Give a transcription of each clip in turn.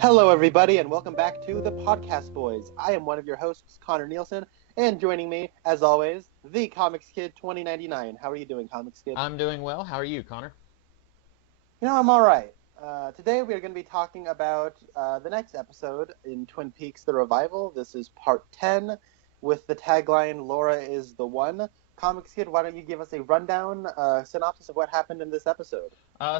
Hello, everybody, and welcome back to the Podcast Boys. I am one of your hosts, Connor Nielsen, and joining me, as always, the Comics Kid 2099. How are you doing, Comics Kid? I'm doing well. How are you, Connor? I'm all right. Today we are going to be talking about the next episode in Twin Peaks: The Revival. This is part 10 with the tagline, Laura is the One. Comics Kid, why don't you give us a rundown, synopsis of what happened in this episode?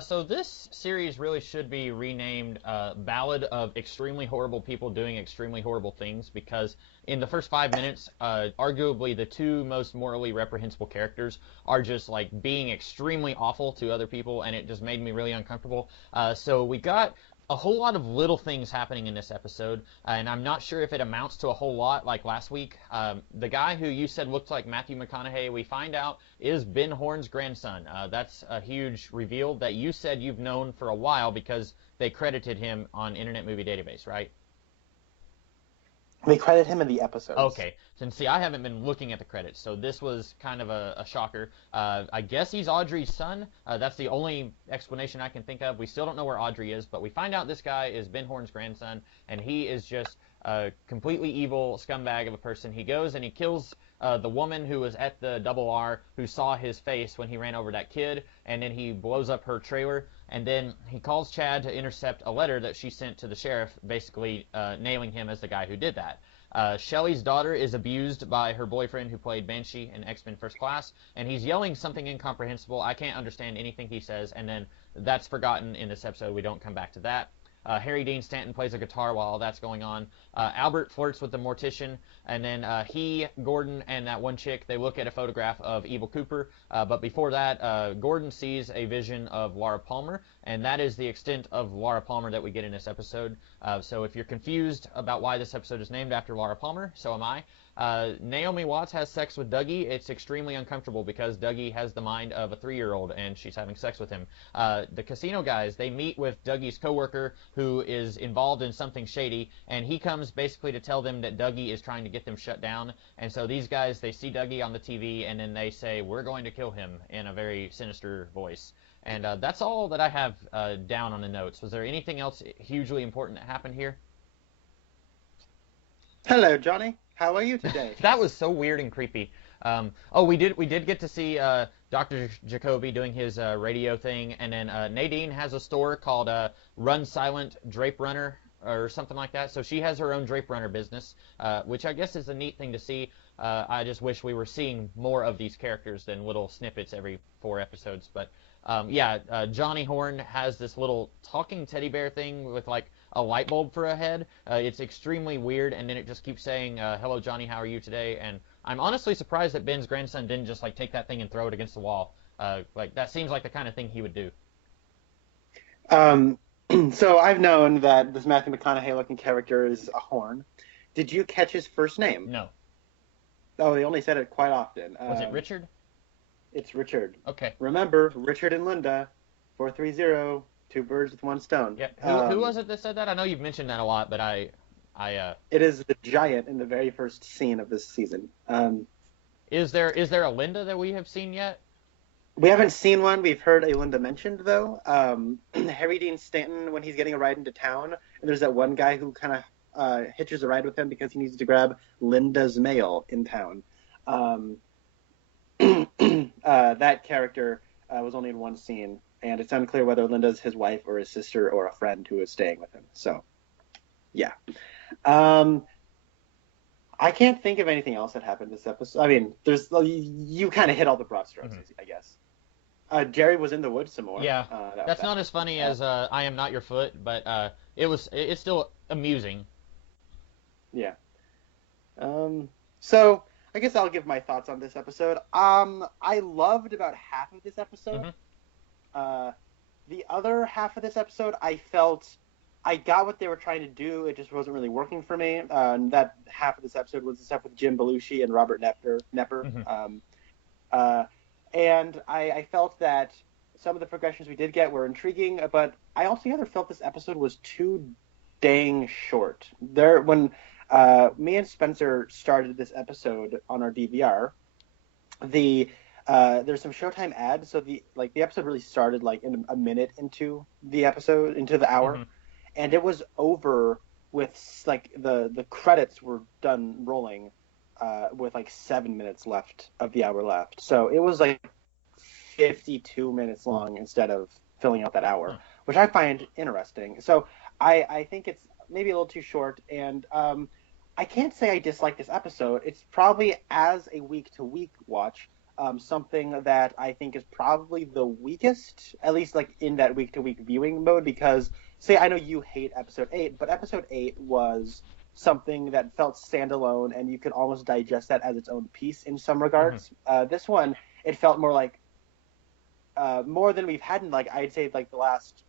So this series really should be renamed Ballad of Extremely Horrible People Doing Extremely Horrible Things, because in the first 5 minutes, arguably the two most morally reprehensible characters are just like being extremely awful to other people, and it just made me really uncomfortable. So we got a whole lot of little things happening in this episode, and I'm not sure if it amounts to a whole lot like last week. The guy who you said looked like Matthew McConaughey, we find out is Ben Horne's grandson. That's a huge reveal that you said you've known for a while because they credited him on Internet Movie Database, right? They credit him in the episodes. Okay. And see, I haven't been looking at the credits, so this was kind of a shocker. I guess he's Audrey's son. That's the only explanation I can think of. We still don't know where Audrey is, but we find out this guy is Ben Horne's grandson, and he is just a completely evil scumbag of a person. He goes and he kills the woman who was at the Double R, who saw his face when he ran over that kid, and then he blows up her trailer, and then he calls Chad to intercept a letter that she sent to the sheriff, basically nailing him as the guy who did that. Shelley's daughter is abused by her boyfriend who played Banshee in X-Men First Class, and he's yelling something incomprehensible. I can't understand anything he says, and then that's forgotten in this episode. We don't come back to that. Harry Dean Stanton plays a guitar while all that's going on. Albert flirts with the mortician, and then he, Gordon, and that one chick, they look at a photograph of Evil Cooper. But before that, Gordon sees a vision of Laura Palmer, and that is the extent of Laura Palmer that we get in this episode. So if you're confused about why this episode is named after Laura Palmer, so am I. Naomi Watts has sex with Dougie. It's extremely uncomfortable because Dougie has the mind of a 3-year-old and she's having sex with him. The casino guys, they meet with Dougie's coworker who is involved in something shady, and he comes basically to tell them that Dougie is trying to get them shut down. And so these guys, they see Dougie on the TV, and then they say, "We're going to kill him," in a very sinister voice. And that's all that I have down on the notes. Was there anything else hugely important that happened here? Hello, Johnny. How are you today? That was so weird and creepy. We did get to see Dr. Jacoby doing his radio thing, and then Nadine has a store called Run Silent Drape Runner or something like that. So she has her own drape runner business, which I guess is a neat thing to see. I just wish we were seeing more of these characters than little snippets every 4 episodes. But Johnny Horn has this little talking teddy bear thing with like a light bulb for a head. It's extremely weird, and then it just keeps saying, "Hello, Johnny, how are you today?" And I'm honestly surprised that Ben's grandson didn't just like take that thing and throw it against the wall. Like that seems like the kind of thing he would do. So I've known that this Matthew McConaughey-looking character is a Horn. Did you catch his first name? No. Oh, they only said it quite often. Was it Richard? It's Richard. Okay. Remember, Richard and Linda, 430, 2 birds with 1 stone. Yeah. Who was it that said that? I know you've mentioned that a lot, but It is the giant in the very first scene of this season. Is there a Linda that we have seen yet? We haven't seen one. We've heard a Linda mentioned, though. Harry Dean Stanton, when he's getting a ride into town, and there's that one guy who kind of hitches a ride with him because he needs to grab Linda's mail in town. That character was only in one scene, and it's unclear whether Linda's his wife or his sister or a friend who is staying with him. So, yeah. I can't think of anything else that happened this episode. I mean, you kind of hit all the broad strokes, I guess. Jerry was in the woods some more. Yeah, that's not as funny as I Am Not Your Foot, but it's still amusing. Yeah. So I guess I'll give my thoughts on this episode. I loved about half of this episode. The other half of this episode, I felt I got what they were trying to do. It just wasn't really working for me. And that half of this episode was the stuff with Jim Belushi and Robert Knepper. And I felt that some of the progressions we did get were intriguing, but I altogether felt this episode was too dang short. When me and Spencer started this episode on our DVR, there's some Showtime ads, so the episode really started like in a minute into the episode, into the hour. and it was over with like the credits were done rolling with like 7 minutes left of the hour left. So it was like 52 minutes long instead of filling out that hour, which I find interesting. So I think it's maybe a little too short, and I can't say I dislike this episode. It's probably, as a week-to-week watch, something that I think is probably the weakest, at least like in that week-to-week viewing mode, because, say, I know you hate episode 8, but episode 8 was something that felt standalone, and you could almost digest that as its own piece in some regards. This one, it felt more like more than we've had in, like, I'd say, like the last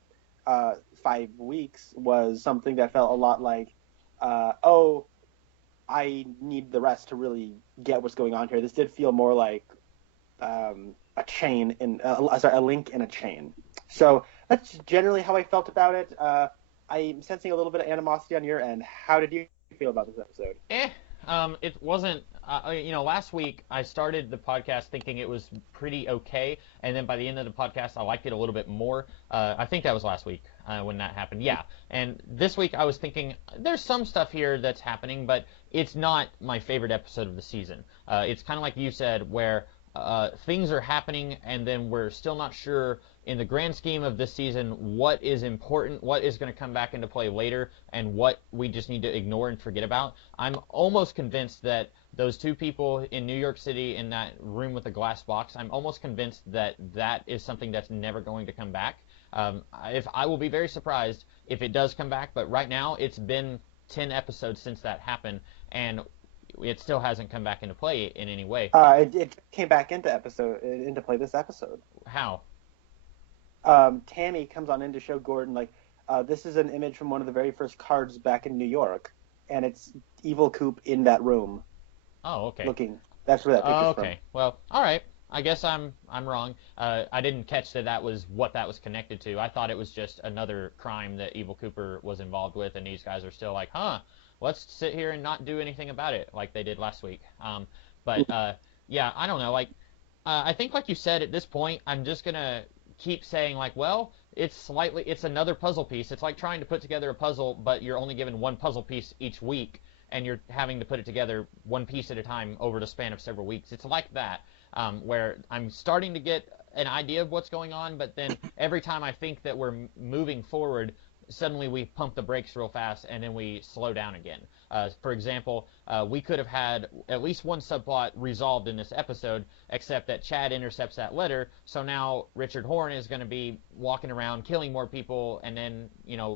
5 weeks, was something that felt a lot like, oh, I need the rest to really get what's going on here. This did feel more like a chain a link in a chain. So that's generally how I felt about it. I'm sensing a little bit of animosity on your end. How did you feel about this episode? It wasn't. Last week I started the podcast thinking it was pretty okay, and then by the end of the podcast I liked it a little bit more. I think that was last week when that happened. Yeah, and this week I was thinking there's some stuff here that's happening, but it's not my favorite episode of the season. It's kind of like you said, where things are happening, and then we're still not sure in the grand scheme of this season what is important, what is going to come back into play later, and what we just need to ignore and forget about. I'm almost convinced that those two people in New York City in that room with the glass box, I'm almost convinced that that is something that's never going to come back. If I will be very surprised if it does come back, but right now it's been 10 episodes since that happened, and it still hasn't come back into play in any way. It came back into play this episode. How? Tammy comes on in to show Gordon, like, this is an image from one of the very first cards back in New York, and it's Evil Coop in that room. Oh, okay. Looking. That's where that picture's from. Okay. Well, all right. I guess I'm wrong. I didn't catch that was what that was connected to. I thought it was just another crime that Evil Cooper was involved with, and these guys are still like, let's sit here and not do anything about it like they did last week. Yeah, I don't know. Like, I think, like you said, at this point, I'm just gonna keep saying, like, well, it's another puzzle piece. It's like trying to put together a puzzle, but you're only given one puzzle piece each week, and you're having to put it together one piece at a time over the span of several weeks. It's like that, where I'm starting to get an idea of what's going on, but then every time I think that we're moving forward, suddenly we pump the brakes real fast, and then we slow down again. For example, we could have had at least one subplot resolved in this episode, except that Chad intercepts that letter, so now Richard Horn is going to be walking around killing more people and then,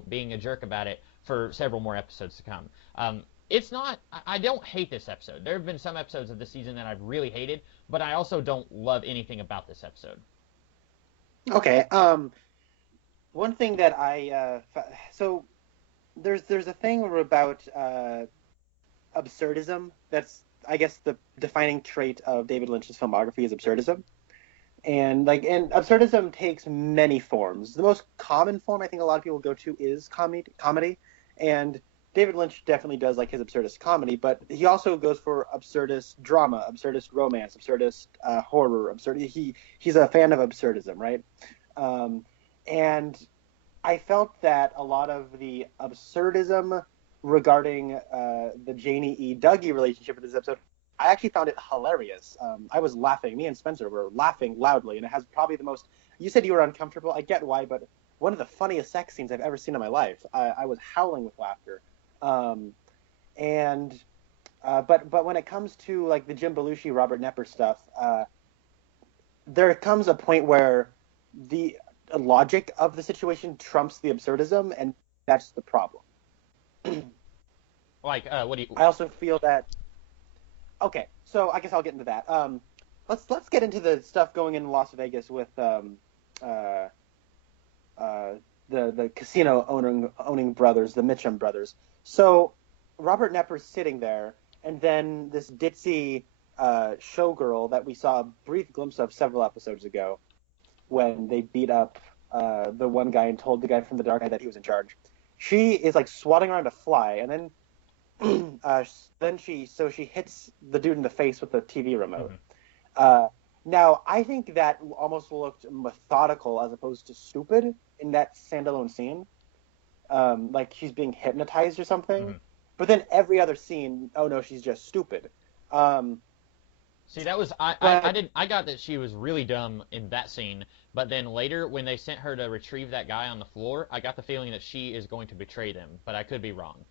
being a jerk about it for several more episodes to come. I don't hate this episode. There have been some episodes of this season that I've really hated, but I also don't love anything about this episode. Okay, one thing that so there's a thing about absurdism. That's, I guess, the defining trait of David Lynch's filmography is absurdism, and absurdism takes many forms. The most common form I think a lot of people go to is comedy, and David Lynch definitely does like his absurdist comedy, but he also goes for absurdist drama, absurdist romance, absurdist horror. He's a fan of absurdism, right? And I felt that a lot of the absurdism regarding the Janie E. Dougie relationship in this episode, I actually found it hilarious. I was laughing. Me and Spencer were laughing loudly, and it has probably the most... You said you were uncomfortable. I get why, but one of the funniest sex scenes I've ever seen in my life. I was howling with laughter. But when it comes to, like, the Jim Belushi, Robert Knepper stuff, there comes a point where the logic of the situation trumps the absurdism, and that's the problem. Like, what do you... I also feel that... Okay, so I guess I'll get into that. Let's get into the stuff going in Las Vegas with the casino owning brothers, the Mitchum brothers. So Robert Knepper's sitting there, and then this ditzy showgirl that we saw a brief glimpse of several episodes ago, when they beat up the one guy and told the guy from the Dark Eye that he was in charge. She is, like, swatting around a fly, and then she hits the dude in the face with the TV remote. Mm-hmm. Now, I think that almost looked methodical as opposed to stupid in that standalone scene. like she's being hypnotized or something. Mhm. But then every other scene, oh no, she's just stupid. Um, See, that was I but didn't I got that she was really dumb in that scene, but then later when they sent her to retrieve that guy on the floor, I got the feeling that she is going to betray them, but I could be wrong.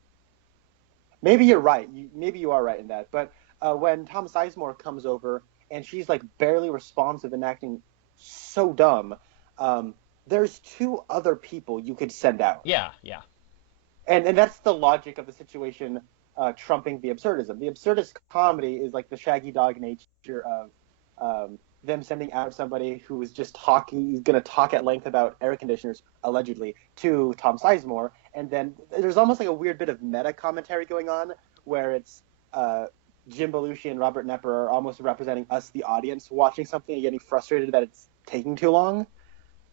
maybe you're right. Maybe you are right in that. But when Tom Sizemore comes over and she's like barely responsive and acting so dumb, um, there's two other people you could send out. Yeah, yeah. And that's the logic of the situation trumping the absurdism. The absurdist comedy is like the Shaggy Dog nature of them sending out somebody who is just talking, he's going to talk at length about air conditioners, allegedly, to Tom Sizemore. And then there's almost like a weird bit of meta commentary going on where it's Jim Belushi and Robert Knepper are almost representing us, the audience, watching something and getting frustrated that it's taking too long.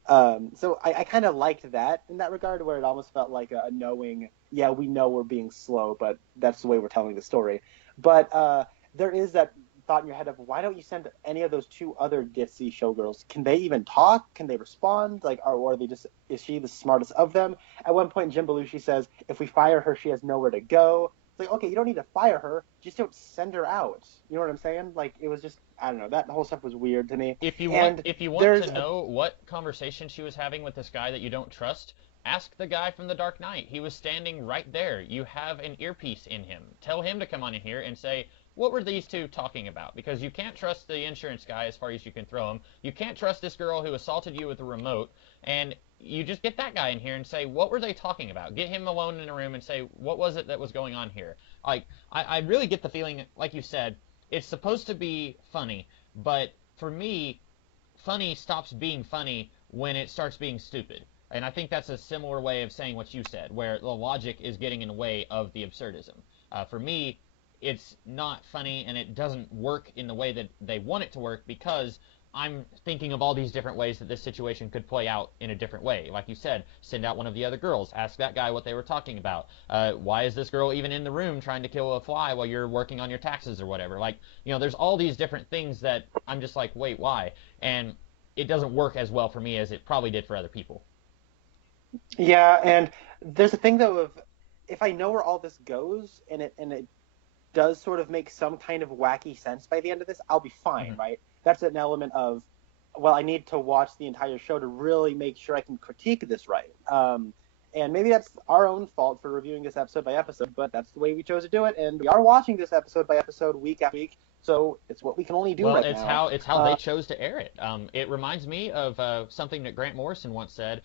So I kind of liked that in that regard, where it almost felt like a knowing, yeah, we know we're being slow, but that's the way we're telling the story. But there is that thought in your head of why don't you send any of those two other ditzy showgirls? Can they even talk? Can they respond? Like, or are they just? Is she the smartest of them? At one point, Jim Belushi says, "If we fire her, she has nowhere to go." It's like, okay, you don't need to fire her, just don't send her out. You know what I'm saying? Like, it was just, I don't know, that whole stuff was weird to me. And If you want there's to know what conversation she was having with this guy that you don't trust, ask the guy from The Dark Knight. He was standing right there. You have an earpiece in him. Tell him to come on in here and say, what were these two talking about? Because you can't trust the insurance guy as far as you can throw him. You can't trust this girl who assaulted you with a remote. And you just get that guy in here and say, what were they talking about? Get him alone in a room and say, what was it that was going on here? Like, I really get the feeling, like you said, it's supposed to be funny, but for me, funny stops being funny when it starts being stupid. And I think that's a similar way of saying what you said, where the logic is getting in the way of the absurdism. For me, it's not funny and it doesn't work in the way that they want it to work because I'm thinking of all these different ways that this situation could play out in a different way. Like you said, send out one of the other girls, ask that guy what they were talking about. Why is this girl even in the room trying to kill a fly while you're working on your taxes or whatever? Like, there's all these different things that I'm just like, wait, why? And it doesn't work as well for me as it probably did for other people. Yeah, and there's a thing though of if I know where all this goes and it does sort of make some kind of wacky sense by the end of this, I'll be fine, Mhm. right? That's an element of well, I need to watch the entire show to really make sure I can critique this right. And maybe that's our own fault for reviewing this episode by episode, but that's the way we chose to do it, and we are watching this episode by episode week after week, so it's what we can only do Well, right it's now. how they chose to air it. It reminds me of something that Grant Morrison once said.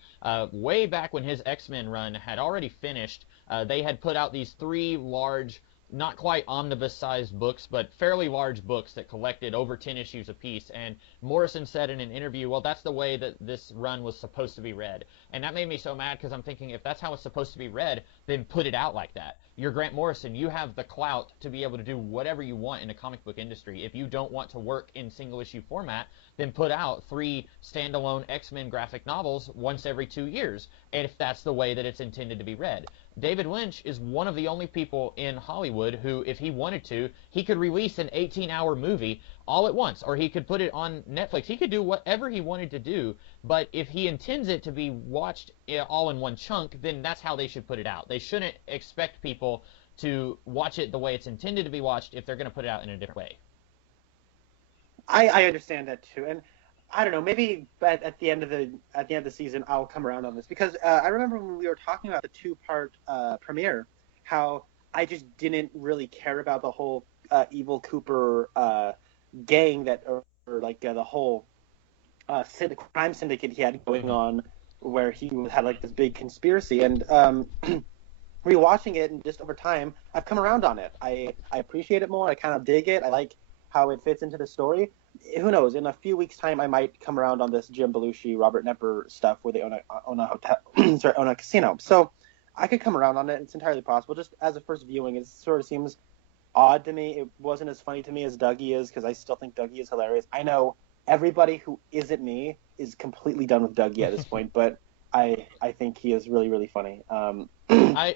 Way back when his X-Men run had already finished, they had put out these three large, not quite omnibus-sized books, but fairly large books that collected over 10 issues apiece. And Morrison said in an interview, well, that's the way that this run was supposed to be read. And that made me so mad because I'm thinking, if that's how it's supposed to be read, then put it out like that. You're Grant Morrison. You have the clout to be able to do whatever you want in the comic book industry. If you don't want to work in single issue format, then put out 3 standalone X-Men graphic novels once every 2 years, and if that's the way that it's intended to be read. David Lynch is one of the only people in Hollywood who, if he wanted to, he could release an 18-hour movie all at once, or he could put it on Netflix. He could do whatever he wanted to do, but if he intends it to be watched all in one chunk, then that's how they should put it out. They shouldn't expect people to watch it the way it's intended to be watched if they're going to put it out in a different way. I understand that too, and I don't know. Maybe at the end of the season, I'll come around on this because I remember when we were talking about the 2-part premiere, how I just didn't really care about the whole evil Cooper gang that, or like the whole crime syndicate he had going on, where he had like this big conspiracy, and rewatching it and just over time, I've come around on it. I appreciate it more. I kind of dig it. I like how it fits into the story. Who knows? In a few weeks' time, I might come around on this Jim Belushi, Robert Knepper stuff where they own a hotel, own a casino. So I could come around on it. It's entirely possible. Just as a first viewing, it sort of seems odd to me. It wasn't as funny to me as Dougie is because I still think Dougie is hilarious. I know everybody who isn't me is completely done with Dougie at this point, but I think he is really, really funny. I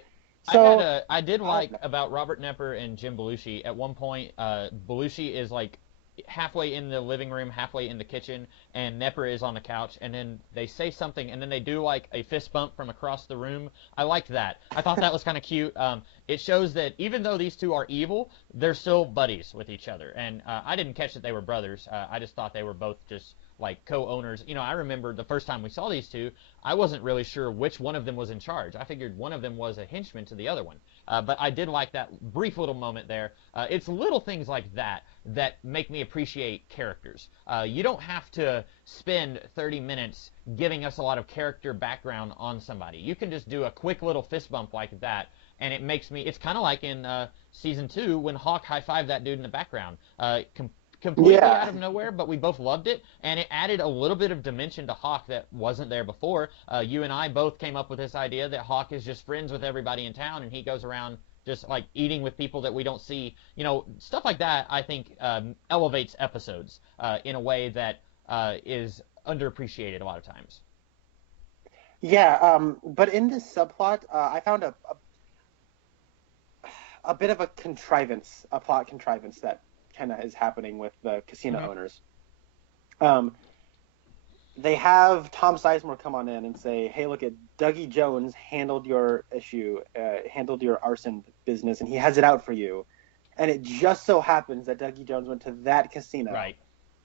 So I did like about Robert Knepper and Jim Belushi. At one point, Belushi is like halfway in the living room, halfway in the kitchen, and Nepper is on the couch, and then they say something, and then they do like a fist bump from across the room. I liked that. I thought that was kind of cute. It shows that even though these two are evil, they're still buddies with each other. And I didn't catch that they were brothers. I just thought they were both just like co-owners. I remember the first time we saw these two, I wasn't really sure which one of them was in charge. I figured one of them was a henchman to the other one. But I did like that brief little moment there. It's little things like that that make me appreciate characters. You don't have to spend 30 minutes giving us a lot of character background on somebody. You can just do a quick little fist bump like that, and it makes me, it's kind of like in season 2 when Hawk high-fived that dude in the background. Completely out of nowhere, but we both loved it, and it added a little bit of dimension to Hawk that wasn't there before. You and I both came up with this idea that Hawk is just friends with everybody in town, and he goes around just like eating with people that we don't see. Stuff like that, I think, elevates episodes in a way that is underappreciated a lot of times. Yeah, but in this subplot, I found a bit of a plot contrivance that kind of is happening with the casino owners. They have Tom Sizemore come on in and say, hey, look at Dougie Jones handled your issue, handled your arson business, and he has it out for you. And it just so happens that Dougie Jones went to that casino. Right.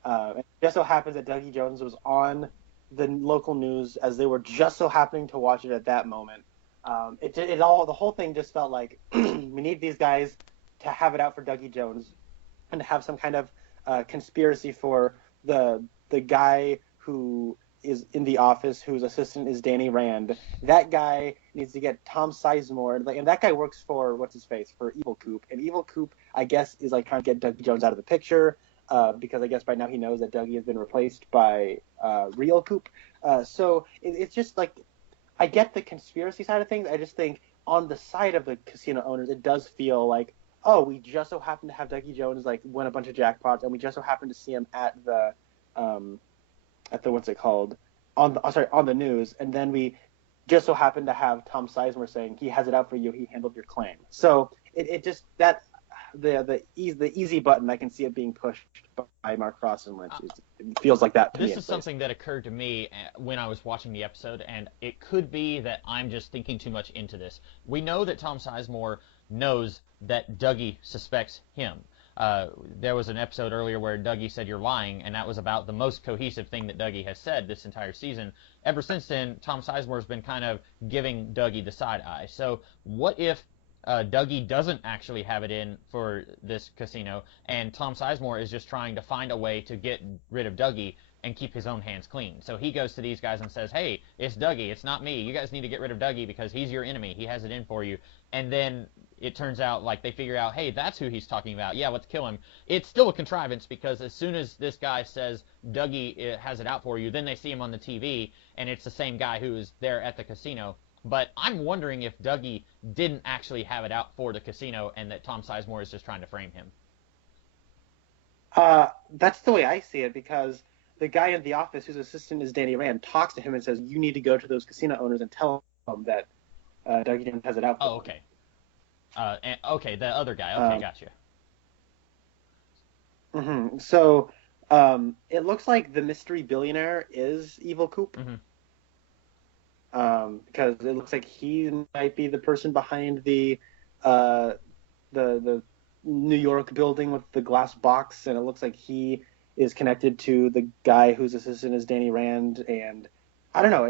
It just so happens that Dougie Jones was on the local news as they were just so happening to watch it at that moment. The whole thing just felt like we need these guys to have it out for Dougie Jones and to have some kind of conspiracy for the guy who is in the office, whose assistant is Danny Rand. That guy needs to get Tom Sizemore, and that guy works for for Evil Coop. And Evil Coop, I guess, is like trying to get Dougie Jones out of the picture because I guess by now he knows that Dougie has been replaced by Real Coop. So it's just like, I get the conspiracy side of things. I just think on the side of the casino owners, it does feel like, oh, we just so happen to have Dougie Jones like win a bunch of jackpots, and we just so happen to see him at the what's it called, on the news, and then we just so happen to have Tom Sizemore saying he has it out for you, he handled your claim. So it just that the easy button, I can see it being pushed by Mark Frost and Lynch. It feels like that to me. This is something that occurred to me when I was watching the episode, and it could be that I'm just thinking too much into this. We know that Tom Sizemore knows that Dougie suspects him. There was an episode earlier where Dougie said you're lying, and that was about the most cohesive thing that Dougie has said this entire season. Ever since then, Tom Sizemore's been kind of giving Dougie the side eye. So what if Dougie doesn't actually have it in for this casino, and Tom Sizemore is just trying to find a way to get rid of Dougie and keep his own hands clean? So he goes to these guys and says, hey, it's Dougie, it's not me. You guys need to get rid of Dougie because he's your enemy. He has it in for you. And then it turns out, like, they figure out, hey, that's who he's talking about. Yeah, let's kill him. It's still a contrivance because as soon as this guy says Dougie has it out for you, then they see him on the TV, and it's the same guy who is there at the casino. But I'm wondering if Dougie didn't actually have it out for the casino and that Tom Sizemore is just trying to frame him. That's the way I see it, because the guy in the office whose assistant is Danny Rand talks to him and says, you need to go to those casino owners and tell them that Dougie didn't has it out for Oh, okay. Okay, the other guy. Okay, gotcha. Mm-hmm. So it looks like the mystery billionaire is Evil Coop. Mm-hmm. Because it looks like he might be the person behind the New York building with the glass box, and it looks like he is connected to the guy whose assistant is Danny Rand, and I don't know,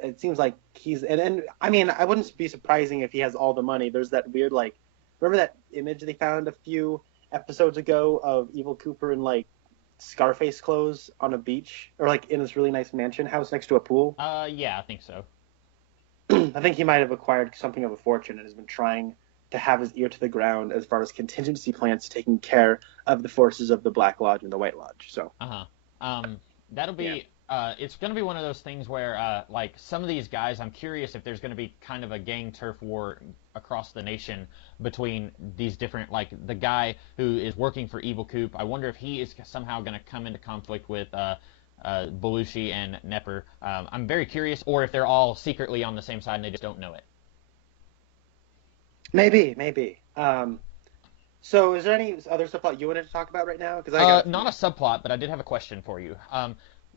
it seems like he's, and I mean, I wouldn't be surprising if he has all the money. There's that weird, like, remember that image they found a few episodes ago of Evil Cooper in like Scarface clothes on a beach, or like in this really nice mansion house next to a pool? Yeah, I think so. I think he might have acquired something of a fortune and has been trying to have his ear to the ground as far as contingency plans taking care of the forces of the Black Lodge and the White Lodge. So. That'll be. Yeah. It's going to be one of those things where, like, some of these guys, I'm curious if there's going to be kind of a gang turf war across the nation between these different, like, the guy who is working for Evil Coop. I wonder if he is somehow going to come into conflict with Belushi and Nepper. I'm very curious, or if they're all secretly on the same side and they just don't know it. Maybe. So, is there any other subplot you wanted to talk about right now? Because I got a Not few. a subplot, but I did have a question for you.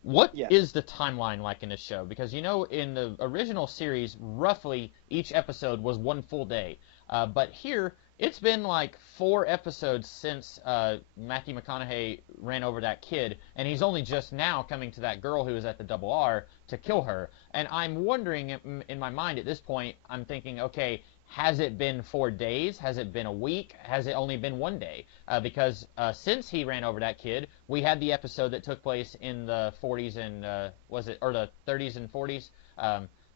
What Yes. is the timeline like in this show? Because in the original series, roughly each episode was one full day. But here, it's been like 4 episodes since Matthew McConaughey ran over that kid, and he's only just now coming to that girl who is at the Double R to kill her. And I'm wondering, in my mind at this point, I'm thinking, okay, has it been 4 days? Has it been a week? Has it only been one day? Because since he ran over that kid, we had the episode that took place in the 40s and or the 30s and 40s.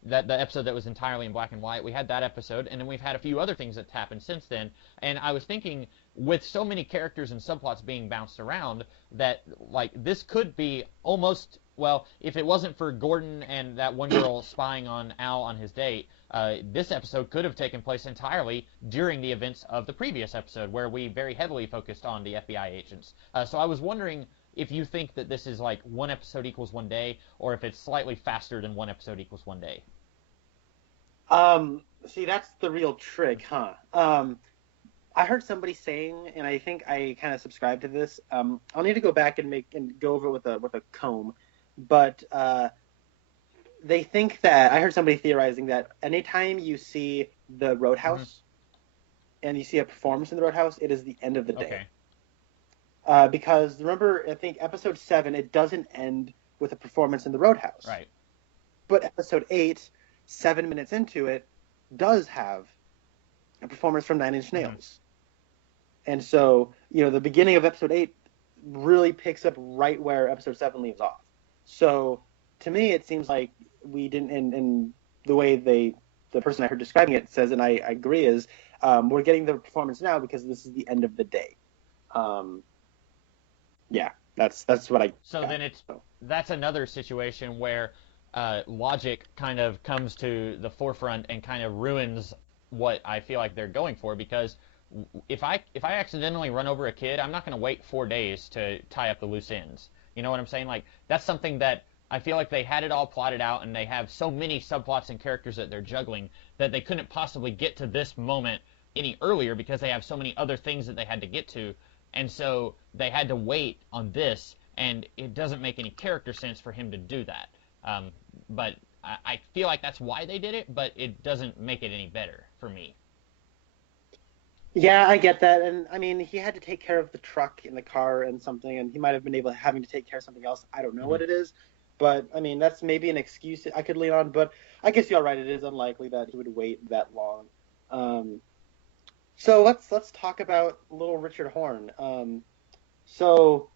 That the episode that was entirely in black and white. We had that episode, and then we've had a few other things that happened since then. And I was thinking, with so many characters and subplots being bounced around, that like this could be almost, well, if it wasn't for Gordon and that one girl spying on Al on his date, this episode could have taken place entirely during the events of the previous episode, where we very heavily focused on the FBI agents. So I was wondering if you think that this is like one episode equals one day, or if it's slightly faster than one episode equals one day. See, that's the real trick, huh? I heard somebody saying, and I think I kind of subscribe to this. I'll need to go back and go over it with a comb, but they think that I heard somebody theorizing that anytime you see the Mm-hmm. Roadhouse and you see a performance in the Roadhouse, it is the end of the day. Okay. Because remember, I think episode 7, it doesn't end with a performance in the Roadhouse, Right. but episode 8, 7 minutes into it, does have a performance from Nine Inch Mm-hmm. Nails. And so, the beginning of episode 8 really picks up right where episode 7 leaves off. So, to me, it seems like we didn't, in the way the person I heard describing it says, and I agree, is we're getting the performance now because this is the end of the day. Um, yeah, that's what I So got. then it's So. that's another situation where logic kind of comes to the forefront and kind of ruins what I feel like they're going for, because if I accidentally run over a kid, I'm not going to wait 4 days to tie up the loose ends. You know what I'm saying? Like that's something that I feel like they had it all plotted out, and they have so many subplots and characters that they're juggling that they couldn't possibly get to this moment any earlier because they have so many other things that they had to get to, and so they had to wait on this, and it doesn't make any character sense for him to do that. But I feel like that's why they did it, but it doesn't make it any better for me. Yeah, I get that, and I mean, he had to take care of the truck in the car and something, and he might have been able having to take care of something else. I don't know Hmm. what it is, but I mean, that's maybe an excuse I could lean on. But I guess you're right; it is unlikely that he would wait that long. Um, so let's talk about little Richard Horn. So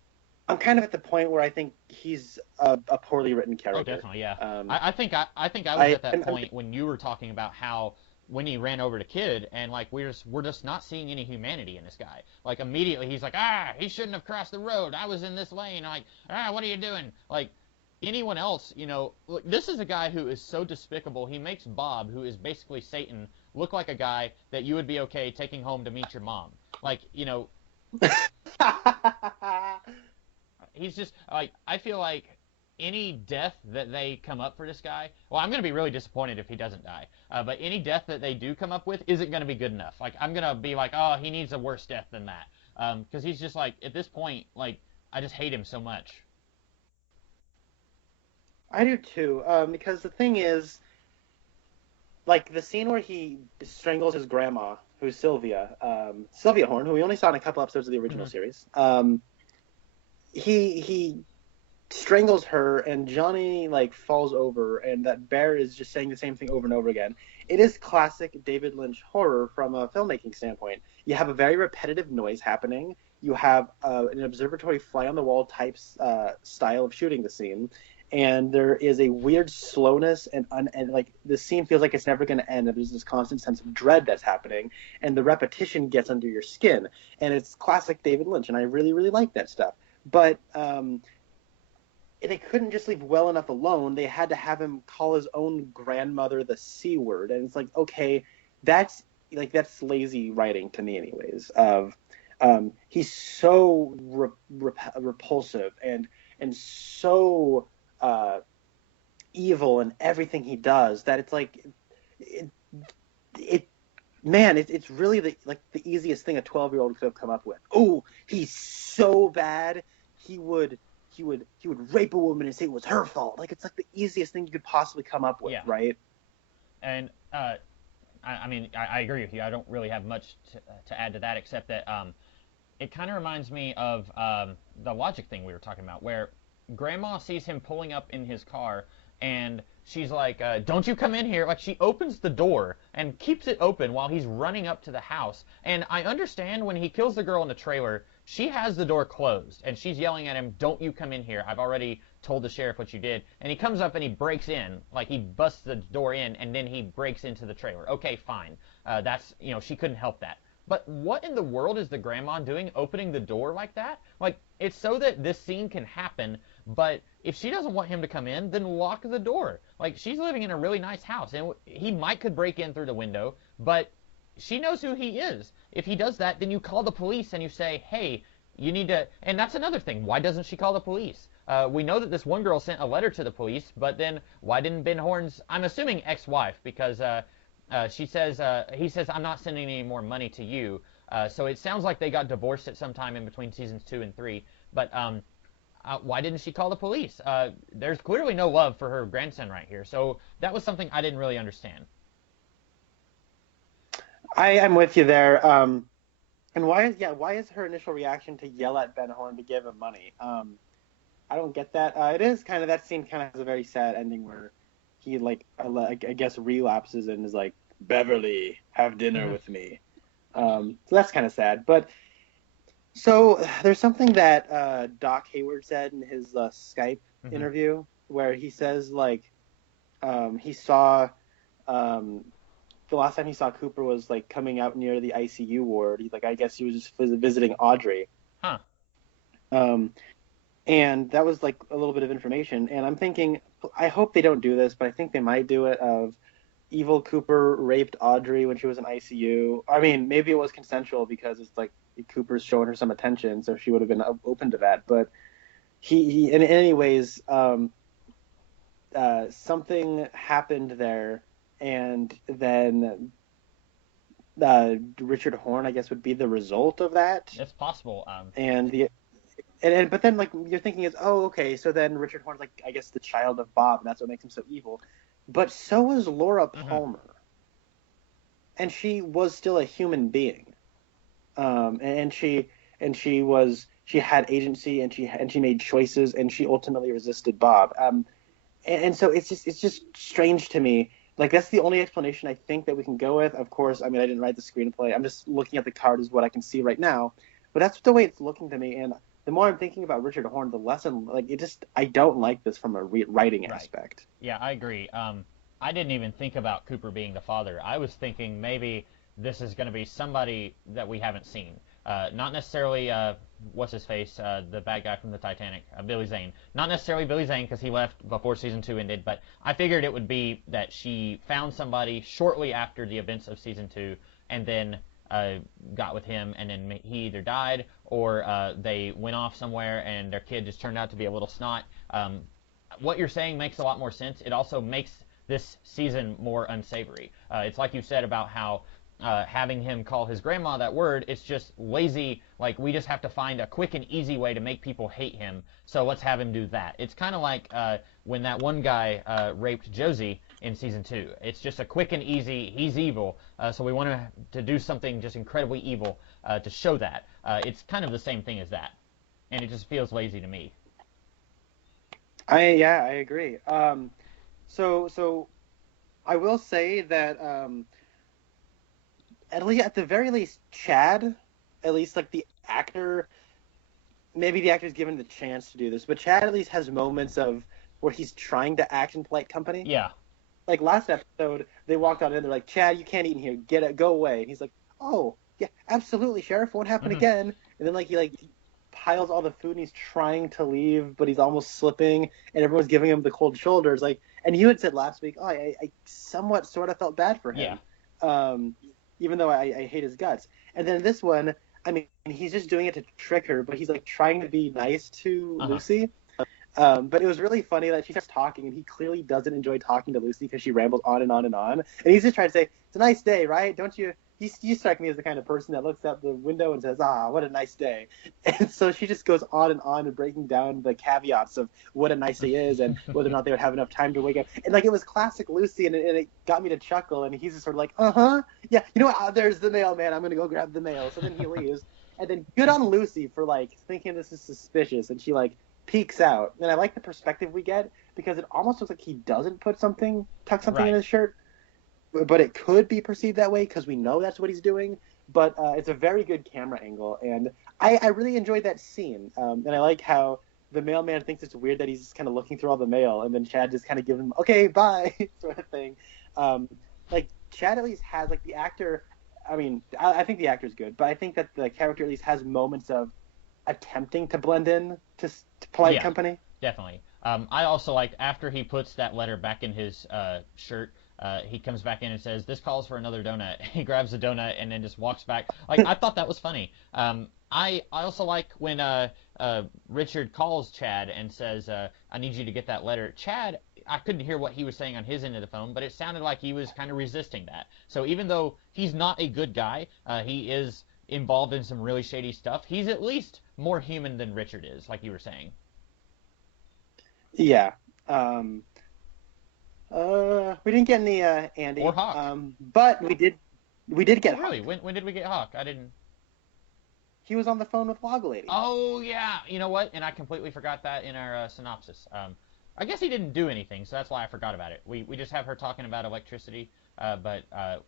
I'm kind of at the point where I think he's a poorly written Oh, character. definitely, yeah. Um, I think I was I at that and I'm point when you were talking about how when he ran over the kid, and like we're just not seeing any humanity in this guy. Like immediately he's like, he shouldn't have crossed the road. I was in this lane. Like, what are you doing? Like anyone else, look, this is a guy who is so despicable. He makes Bob, who is basically Satan, look like a guy that you would be okay taking home to meet your mom. Like, he's just like, I feel like any death that they come up for this guy, well, I'm going to be really disappointed if he doesn't die. But any death that they do come up with isn't going to be good enough. Like I'm going to be like, oh, he needs a worse death than that. Because he's just like at this point, like I just hate him so much. I do too, because the thing is, like the scene where he strangles his grandma, who's Sylvia Horn, who we only saw in a couple episodes of the original Hmm. series. He strangles her, and Johnny like falls over, and that bear is just saying the same thing over and over again. It is classic David Lynch horror from a filmmaking standpoint. You have a very repetitive noise happening. You have an observatory fly on the wall type style of shooting the scene, and there is a weird slowness and like the scene feels like it's never going to end. There's this constant sense of dread that's happening, and the repetition gets under your skin. And it's classic David Lynch, and I really really like that stuff. But they couldn't just leave well enough alone. They had to have him call his own grandmother the C word, and it's like, okay, that's that's lazy writing to me, anyways. Of he's so repulsive and so evil in everything he does that it's like it man, it's really the easiest thing a 12-year-old could have come up with. Oh, he's so bad. He would rape a woman and say it was her fault. Like, it's like the easiest thing you could possibly come up with, Yeah. right? And I mean, I agree with you. I don't really have much to add to that except that it kind of reminds me of the logic thing we were talking about, where Grandma sees him pulling up in his car, and she's like, "Don't you come in here!" Like, she opens the door and keeps it open while he's running up to the house. And I understand when he kills the girl in the trailer, she has the door closed, and she's yelling at him, "Don't you come in here! I've already told the sheriff what you did." And he comes up and he breaks in, like he busts the door in, and then he breaks into the trailer. Okay, fine. That's, she couldn't help that. But what in the world is the grandma doing opening the door like that? Like, it's so that this scene can happen, but if she doesn't want him to come in, then lock the door. Like, she's living in a really nice house, and he could break in through the window, but she knows who he is. If he does that, then you call the police and you say, hey, you need to... And that's another thing. Why doesn't she call the police? We know that this one girl sent a letter to the police, but then why didn't Ben Horn's, I'm assuming ex-wife, because he says, I'm not sending any more money to you. So it sounds like they got divorced at some time in between seasons 2 and 3. But why didn't she call the police? There's clearly no love for her grandson right here. So that was something I didn't really understand. I'm with you there. And why is her initial reaction to yell at Ben Horn to give him money? I don't get that. It is kind of, that scene kind of has a very sad ending where he, like, I guess relapses and is like, Beverly, have dinner with me. So that's kind of sad. But so there's something that Doc Hayward said in his Skype interview where he says, like, he saw the last time he saw Cooper was, like, coming out near the ICU ward. He's like, I guess he was just visiting Audrey. Huh. And that was, like, a little bit of information. And I'm thinking, I hope they don't do this, but I think they might do it of evil Cooper raped Audrey when she was in ICU. I mean, maybe it was consensual because it's like Cooper's showing her some attention, so she would have been open to that. But he in any ways, something happened there, and then Richard Horn, I guess, would be the result of that. It's possible. But then, like, you're thinking is, oh, okay, so then Richard Horn's, like, I guess the child of Bob, and that's what makes him so evil. But so was Laura Palmer. And she was still a human being. And she had agency, and she made choices, and she ultimately resisted Bob. And so it's just strange to me. Like, that's the only explanation I think that we can go with. Of course, I mean, I didn't write the screenplay. I'm just looking at the card as what I can see right now. But that's the way it's looking to me. And the more I'm thinking about Richard Horn, the less I don't like this from a writing aspect. Yeah, I agree. I didn't even think about Cooper being the father. I was thinking maybe this is going to be somebody that we haven't seen. Not necessarily, what's his face, the bad guy from the Titanic, Billy Zane. Not necessarily Billy Zane because he left before season 2 ended, but I figured it would be that she found somebody shortly after the events of season 2 and then got with him, and then he either died or they went off somewhere and their kid just turned out to be a little snot. What you're saying makes a lot more sense. It also makes this season more unsavory. It's like you said about how having him call his grandma that word, it's just lazy. Like, we just have to find a quick and easy way to make people hate him, so let's have him do that. It's kind of like when that one guy raped Josie in season 2. It's just a quick and easy, he's evil, so we want to do something just incredibly evil to show that. It's kind of the same thing as that, and it just feels lazy to me. I agree. So I will say that at the very least, Chad, at least, like, the actor, maybe the actor's given the chance to do this, but Chad at least has moments of where he's trying to act in polite company. Yeah. Like, last episode, they walked on in, they're like, Chad, you can't eat in here, go away. And he's like, oh, yeah, absolutely, Sheriff, won't happen again. And then, like, he piles all the food and he's trying to leave, but he's almost slipping, and everyone's giving him the cold shoulders. Like, and you had said last week, I somewhat sort of felt bad for him. Yeah. Even though I hate his guts. And then this one, I mean, he's just doing it to trick her, but he's, like, trying to be nice to Lucy. But it was really funny that she starts talking, and he clearly doesn't enjoy talking to Lucy because she rambles on and on and on. And he's just trying to say, it's a nice day, right? Don't you you strike me as the kind of person that looks out the window and says, what a nice day. And so she just goes on and breaking down the caveats of what a nice day is and whether or not they would have enough time to wake up. And like, it was classic Lucy, and it got me to chuckle. And he's just sort of like, yeah, you know what? There's the mailman. I'm gonna go grab the mail. So then he leaves, and then good on Lucy for like thinking this is suspicious, and she like peeks out. And I like the perspective we get, because it almost looks like he doesn't tuck something in his shirt, but it could be perceived that way because we know that's what he's doing. But it's a very good camera angle, and I really enjoyed that scene. And I like how the mailman thinks it's weird that he's just kind of looking through all the mail, and then Chad just kind of gives him, okay, bye, sort of thing. Like, Chad at least has, like, the actor, I mean, I think the actor's good, but I think that the character at least has moments of attempting to blend in to polite company. Definitely. I also liked after he puts that letter back in his shirt, he comes back in and says, "This calls for another donut." He grabs a donut and then just walks back. Like, I thought that was funny. I also like when Richard calls Chad and says, "I need you to get that letter." Chad, I couldn't hear what he was saying on his end of the phone, but it sounded like he was kind of resisting that. So even though he's not a good guy, he is involved in some really shady stuff. He's at least more human than Richard is, like you were saying. Yeah. We didn't get any Andy or Hawk, but we did get Hawk. Really? When did we get Hawk? I didn't. He was on the phone with Log Lady. Oh yeah, you know what? And I completely forgot that in our synopsis. I guess he didn't do anything, so that's why I forgot about it. We just have her talking about electricity, but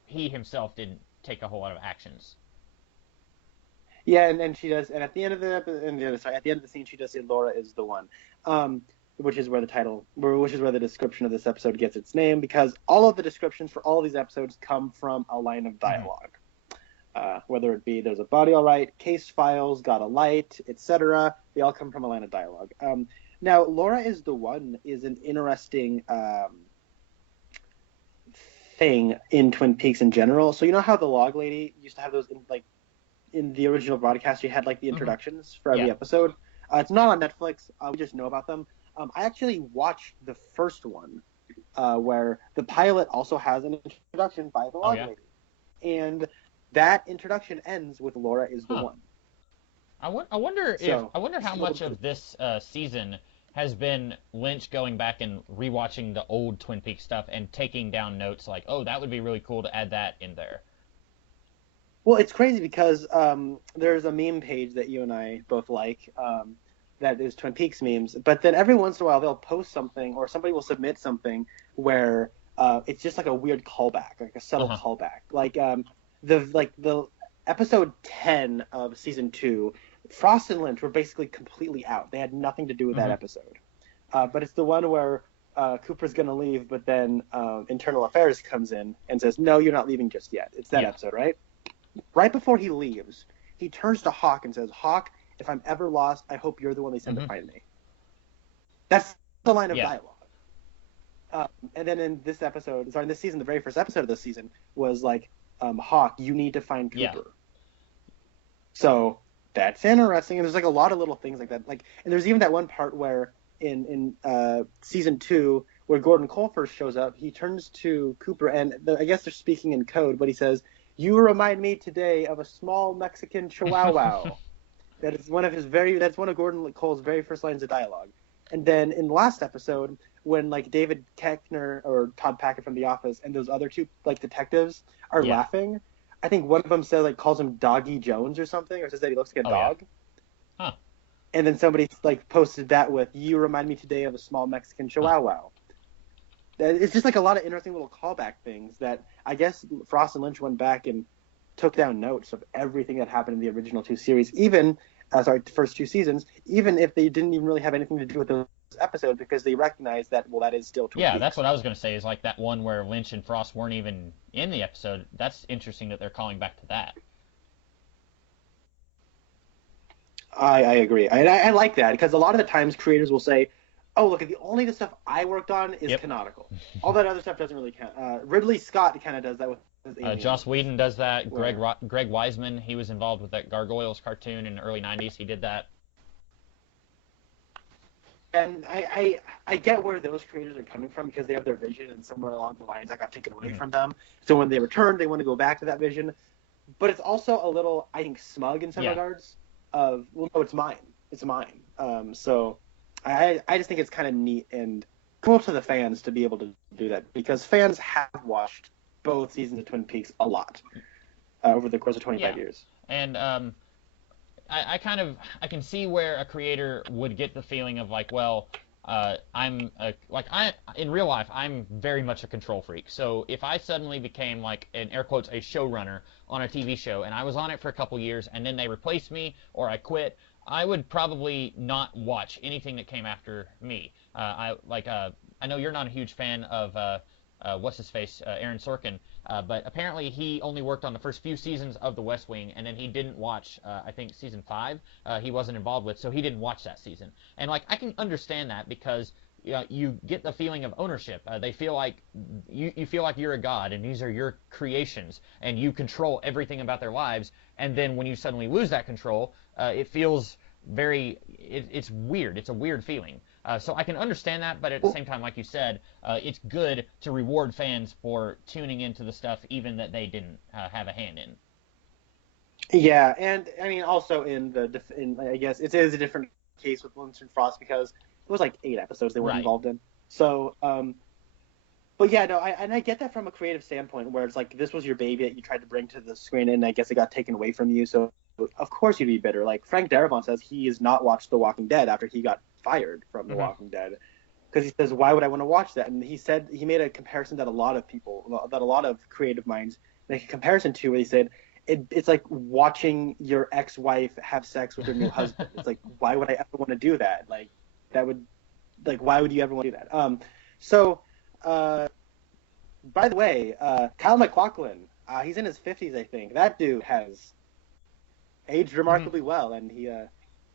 he himself didn't take a whole lot of actions. Yeah, and she does, and at the end of the scene, she does say Laura is the one. Which is where the description of this episode gets its name, because all of the descriptions for all of these episodes come from a line of dialogue. Whether it be there's a body all right, case files, got a light, etc. They all come from a line of dialogue. Now, Laura is the one is an interesting thing in Twin Peaks in general. So you know how the Log Lady used to have those in the original broadcast, she had like the introductions for every episode. It's not on Netflix. We just know about them. I actually watched the first one, where the pilot also has an introduction by the Log Lady, and that introduction ends with Laura is the one. I wonder how much of this season has been Lynch going back and rewatching the old Twin Peaks stuff and taking down notes like, oh, that would be really cool to add that in there. Well, it's crazy because there's a meme page that you and I both like. That is Twin Peaks memes, but then every once in a while they'll post something or somebody will submit something where it's just like a weird callback, like a subtle callback. Like the episode 10 of season 2, Frost and Lynch were basically completely out. They had nothing to do with that episode. But it's the one where Cooper's going to leave, but then Internal Affairs comes in and says, "No, you're not leaving just yet." It's that episode, right? Right before he leaves, he turns to Hawk and says, "Hawk, if I'm ever lost, I hope you're the one they send to find me." That's the line of dialogue. And then in this season, the very first episode of this season was like, "Hawk, you need to find Cooper." Yeah. So that's interesting. And there's like a lot of little things like that. Like, and there's even that one part where in season 2, where Gordon Cole first shows up, he turns to Cooper, and I guess they're speaking in code, but he says, "You remind me today of a small Mexican chihuahua." That's one of Gordon Cole's very first lines of dialogue. And then in the last episode, when like David Koechner or Todd Packard from The Office and those other two like detectives are laughing, I think one of them calls him Doggy Jones or something, or says that he looks like a dog. Yeah. Huh. And then somebody like posted that with, "You remind me today of a small Mexican chihuahua." It's just like a lot of interesting little callback things that I guess Frost and Lynch went back and took down notes of everything that happened in the original 2 series, even the first 2 seasons, even if they didn't even really have anything to do with those episodes, because they recognized that, well, that is still Twin Peaks. That's what I was going to say, is like that one where Lynch and Frost weren't even in the episode. That's interesting that they're calling back to that. I agree. I like that, because a lot of the times creators will say, "Oh, look, only the stuff I worked on is canonical. All that other stuff doesn't really count." Ridley Scott kind of does that with Joss Whedon does that. Greg Weisman, he was involved with that Gargoyles cartoon in the early 90s. He did that. And I get where those creators are coming from, because they have their vision, and somewhere along the lines that got taken away from them. So when they return, they want to go back to that vision. but it's also a little, I think, smug in some Yeah. regards. Of, well, no, it's mine. It's mine. So I just think it's kind of neat and cool to the fans to be able to do that, because fans have watched both seasons of Twin Peaks a lot over the course of 25 Yeah. years. And I can see where a creator would get the feeling of like, well, in real life I'm very much a control freak. So if I suddenly became like in air quotes a showrunner on a TV show and I was on it for a couple years and then they replaced me or I quit, I would probably not watch anything that came after me. I know you're not a huge fan of what's his face, Aaron Sorkin, but apparently he only worked on the first few seasons of The West Wing, and then he didn't watch, I think, season 5. He wasn't involved with, so he didn't watch that season. And like I can understand that because you get the feeling of ownership. They feel like you feel like you're a god, and these are your creations, and you control everything about their lives. And then when you suddenly lose that control, it feels it's weird. It's a weird feeling. So I can understand that, but at the same time, like you said, it's good to reward fans for tuning into the stuff even that they didn't have a hand in. Yeah, and I mean also I guess it is a different case with Winston Frost because it was like 8 episodes they were Right. involved in. So, but yeah, no, I get that from a creative standpoint where it's like this was your baby that you tried to bring to the screen and I guess it got taken away from you. So of course you'd be bitter. Like Frank Darabont says he has not watched The Walking Dead after he got fired from The Walking Dead, because he says, why would I want to watch that? And he said he made a comparison that a lot of creative minds make a comparison to, where he said it's like watching your ex-wife have sex with her new husband. It's like, why would I ever want to do that? Like that would, like, why would you ever want to do that? So by the way, Kyle MacLachlan, he's in his 50s, I think. That dude has aged remarkably well, and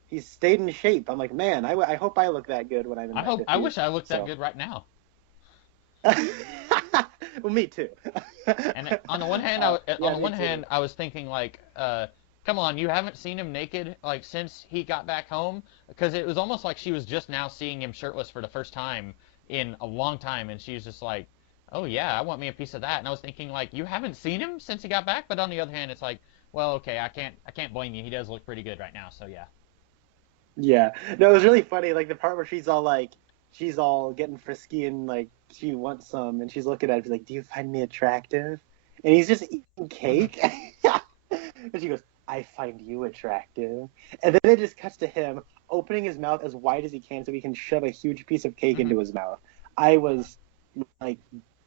he's stayed in shape. I'm like, man, I hope I look that good when I'm in my 50s. I wish I looked that good right now. Well, me too. And on the one hand, I was thinking like, come on, you haven't seen him naked like since he got back home, because it was almost like she was just now seeing him shirtless for the first time in a long time, and she was just like, oh yeah, I want me a piece of that. And I was thinking like, you haven't seen him since he got back, but on the other hand, it's like, well, okay, I can't blame you. He does look pretty good right now, so yeah. Yeah, no, it was really funny. Like the part where she's all getting frisky and like she wants some, and she's looking at him, she's like, "Do you find me attractive?" And he's just eating cake, and she goes, "I find you attractive." And then it just cuts to him opening his mouth as wide as he can so he can shove a huge piece of cake into his mouth. I was like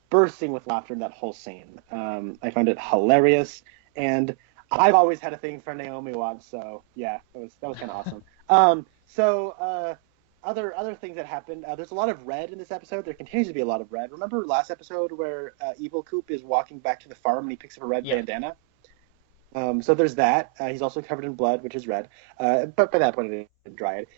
bursting with laughter in that whole scene. I found it hilarious, and I've always had a thing for Naomi Watts, so yeah, that was kind of awesome. Other things that happened. There's a lot of red in this episode. There continues to be a lot of red. Remember last episode where Evil Coop is walking back to the farm and he picks up a red bandana? So there's that. He's also covered in blood, which is red. But by that point, it didn't dry it.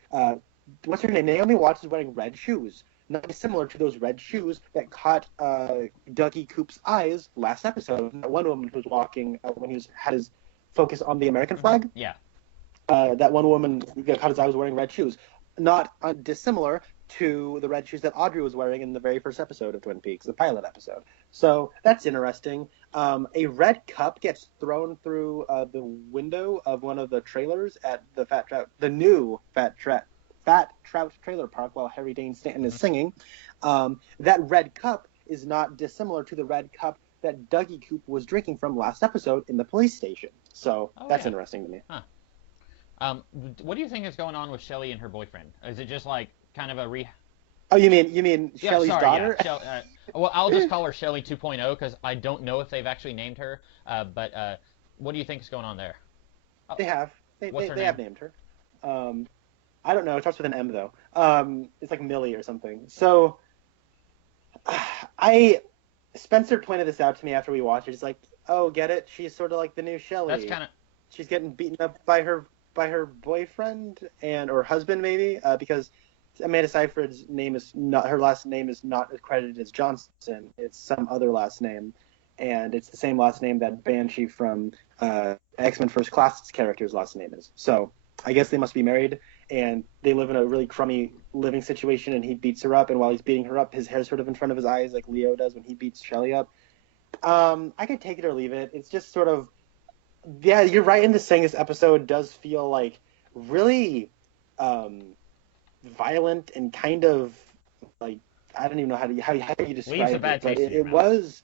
What's her name? Naomi Watts is wearing red shoes, not dissimilar to those red shoes that caught Dougie Coop's eyes last episode. That one woman who was walking when he had his focus on the American flag. Yeah. That one woman got caught his eye was wearing red shoes. Not dissimilar to the red shoes that Audrey was wearing in the very first episode of Twin Peaks, the pilot episode. So that's interesting. A red cup gets thrown through the window of one of the trailers at the new Fat Trout trailer park while Harry Dean Stanton is singing. That red cup is not dissimilar to the red cup that Dougie Coop was drinking from last episode in the police station. So that's interesting to me. Huh. What do you think is going on with Shelley and her boyfriend? Is it just like kind of a Oh, you mean Shelley's daughter? Yeah. Well, I'll just call her Shelley 2.0 because I don't know if they've actually named her. But what do you think is going on there? They have. They have named her. I don't know. It starts with an M though. It's like Millie or something. So, Spencer pointed this out to me after we watched it. He's like, "Oh, get it? She's sort of like the new Shelley. That's kind of. She's getting beaten up by her boyfriend or husband maybe because Amanda Seyfried's name is not, her last name is not credited as Johnson. It's some other last name, and it's the same last name that Banshee from X-Men First Class's character's last name is. So I guess they must be married, and they live in a really crummy living situation, and he beats her up, and while he's beating her up, his hair's sort of in front of his eyes like Leo does when he beats Shelley up. I could take it or leave it. It's just sort of Yeah, you're right in saying this episode does feel like really um, violent and kind of like I don't even know how you Leaves a describe it, bad but taste in your it mouth. was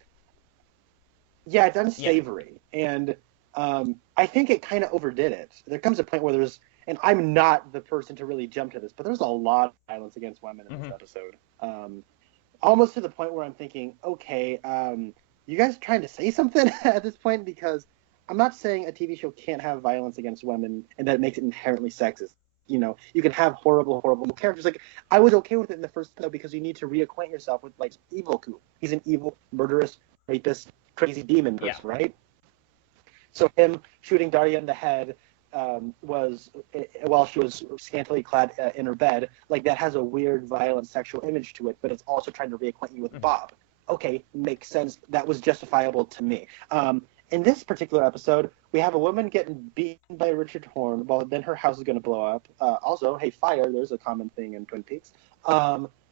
yeah, it's Yeah. unsavory, and I think it kind of overdid it. There comes a point where there's, and I'm not the person to really jump to this, but there's a lot of violence against women in this Hmm. episode. Almost to the point where I'm thinking, okay, you guys trying to say something at this point? Because I'm not saying a TV show can't have violence against women and that it makes it inherently sexist. You know, you can have horrible, horrible characters. Like I was okay with it in the first though because you need to reacquaint yourself with like evil Coop. He's an evil, murderous, rapist, crazy demon Yeah. person, right? So him shooting Daria in the head was while she was scantily clad in her bed, like that has a weird, violent sexual image to it, but it's also trying to reacquaint you with Hmm. Bob. Okay, makes sense. That was justifiable to me. In this particular episode, we have a woman getting beaten by Richard Horn. Well, then her house is going to blow up. Also, hey, fire! There's a common thing in Twin Peaks.